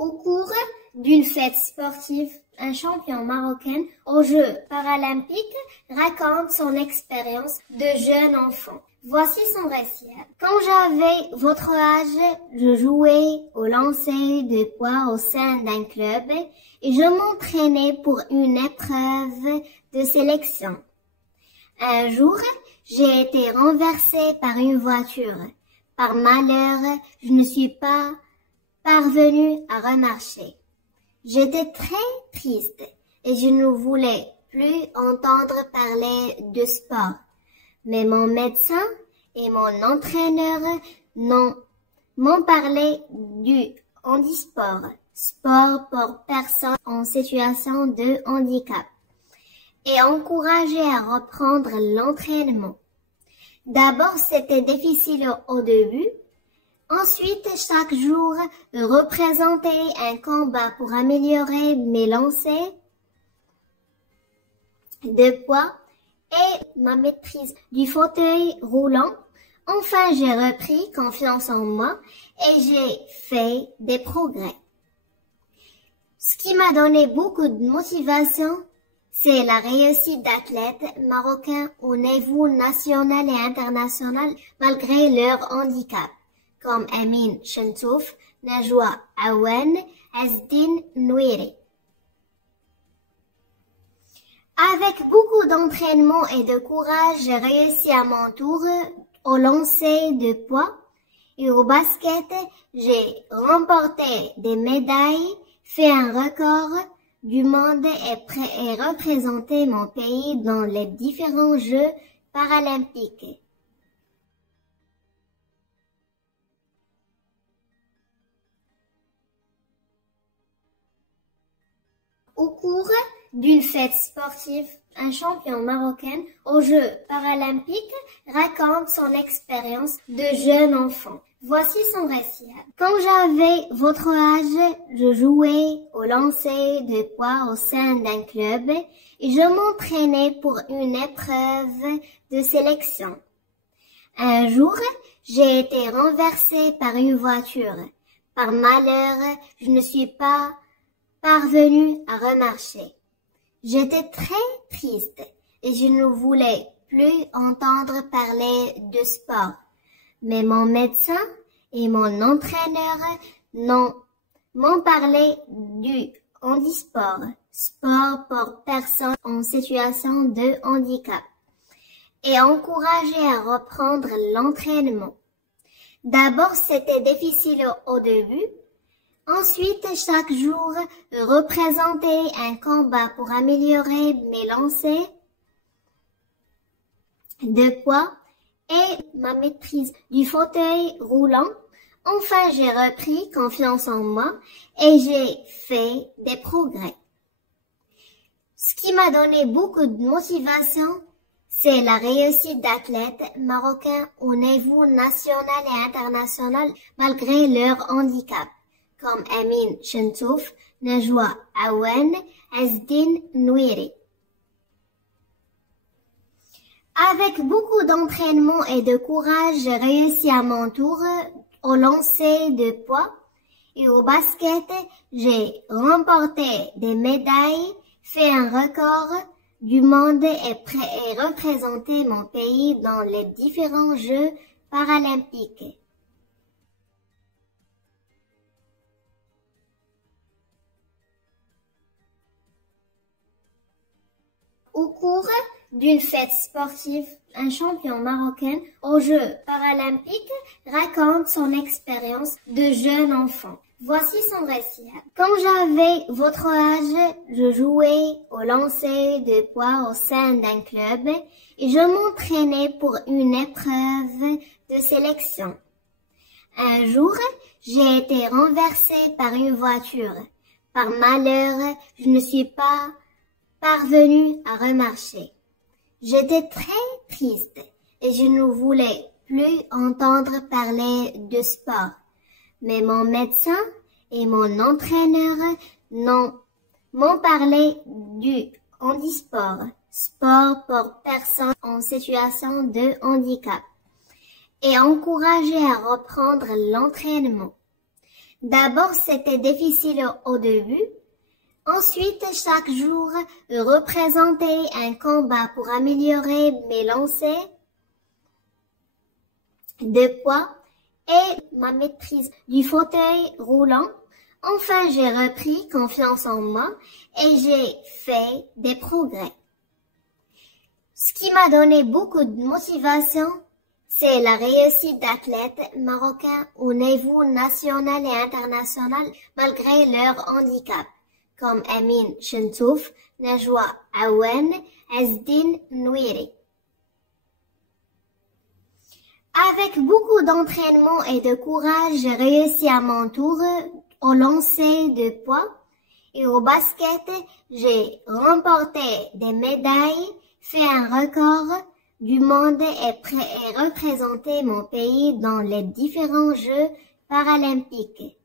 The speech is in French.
Au cours d'une fête sportive, un champion marocain aux Jeux paralympiques raconte son expérience de jeune enfant. Voici son récit. Quand j'avais votre âge, je jouais au lancer de poids au sein d'un club et je m'entraînais pour une épreuve de sélection. Un jour, j'ai été renversée par une voiture. Par malheur, je ne suis pas parvenue à remarcher. J'étais très triste et je ne voulais plus entendre parler de sport. Mais mon médecin et mon entraîneur m'ont parlé du handisport, sport pour personnes en situation de handicap, et encouragé à reprendre l'entraînement. D'abord, c'était difficile au début. Ensuite, chaque jour représentait un combat pour améliorer mes lancers de poids et ma maîtrise du fauteuil roulant. Enfin, j'ai repris confiance en moi et j'ai fait des progrès. Ce qui m'a donné beaucoup de motivation, c'est la réussite d'athlètes marocains au niveau national et international malgré leur handicap, comme Amin Chentouf, Najwa Awen, Azdine Nouiri. Avec beaucoup d'entraînement et de courage, j'ai réussi à mon tour au lancer de poids et au basket. J'ai remporté des médailles, fait un record du monde et représenté mon pays dans les différents Jeux paralympiques. Au cours d'une fête sportive, un champion marocain aux Jeux paralympiques raconte son expérience de jeune enfant. Voici son récit. Quand j'avais votre âge, je jouais au lancer de poids au sein d'un club et je m'entraînais pour une épreuve de sélection. Un jour, j'ai été renversée par une voiture. Par malheur, je ne suis pas parvenue à remarcher. J'étais très triste et je ne voulais plus entendre parler de sport. Mais mon médecin et mon entraîneur m'ont parlé du handisport, sport pour personnes en situation de handicap, et encouragé à reprendre l'entraînement. D'abord, c'était difficile au début. Ensuite, chaque jour représentait un combat pour améliorer mes lancers de poids et ma maîtrise du fauteuil roulant. Enfin, j'ai repris confiance en moi et j'ai fait des progrès. Ce qui m'a donné beaucoup de motivation, c'est la réussite d'athlètes marocains au niveau national et international malgré leur handicap, comme Amin Chentouf, Najwa Awen, Azdine Nouiri. Avec beaucoup d'entraînement et de courage, j'ai réussi à mon tour au lancer de poids et au basket. J'ai remporté des médailles, fait un record du monde et représenté mon pays dans les différents Jeux paralympiques. Au cours d'une fête sportive, un champion marocain aux Jeux paralympiques raconte son expérience de jeune enfant. Voici son récit. Quand j'avais votre âge, je jouais au lancer de poids au sein d'un club et je m'entraînais pour une épreuve de sélection. Un jour, j'ai été renversée par une voiture. Par malheur, je ne suis pas parvenue à remarcher. J'étais très triste et je ne voulais plus entendre parler de sport. Mais mon médecin et mon entraîneur m'ont parlé du handisport, sport pour personnes en situation de handicap, et encouragé à reprendre l'entraînement. D'abord, c'était difficile au début. Ensuite, chaque jour représentait un combat pour améliorer mes lancers de poids et ma maîtrise du fauteuil roulant. Enfin, j'ai repris confiance en moi et j'ai fait des progrès. Ce qui m'a donné beaucoup de motivation, c'est la réussite d'athlètes marocains au niveau national et international malgré leur handicap, comme Amin Chentouf, Najwa Awen, Azdine Nouiri. Avec beaucoup d'entraînement et de courage, j'ai réussi à mon tour au lancer de poids et au basket. J'ai remporté des médailles, fait un record du monde et représenté mon pays dans les différents Jeux paralympiques.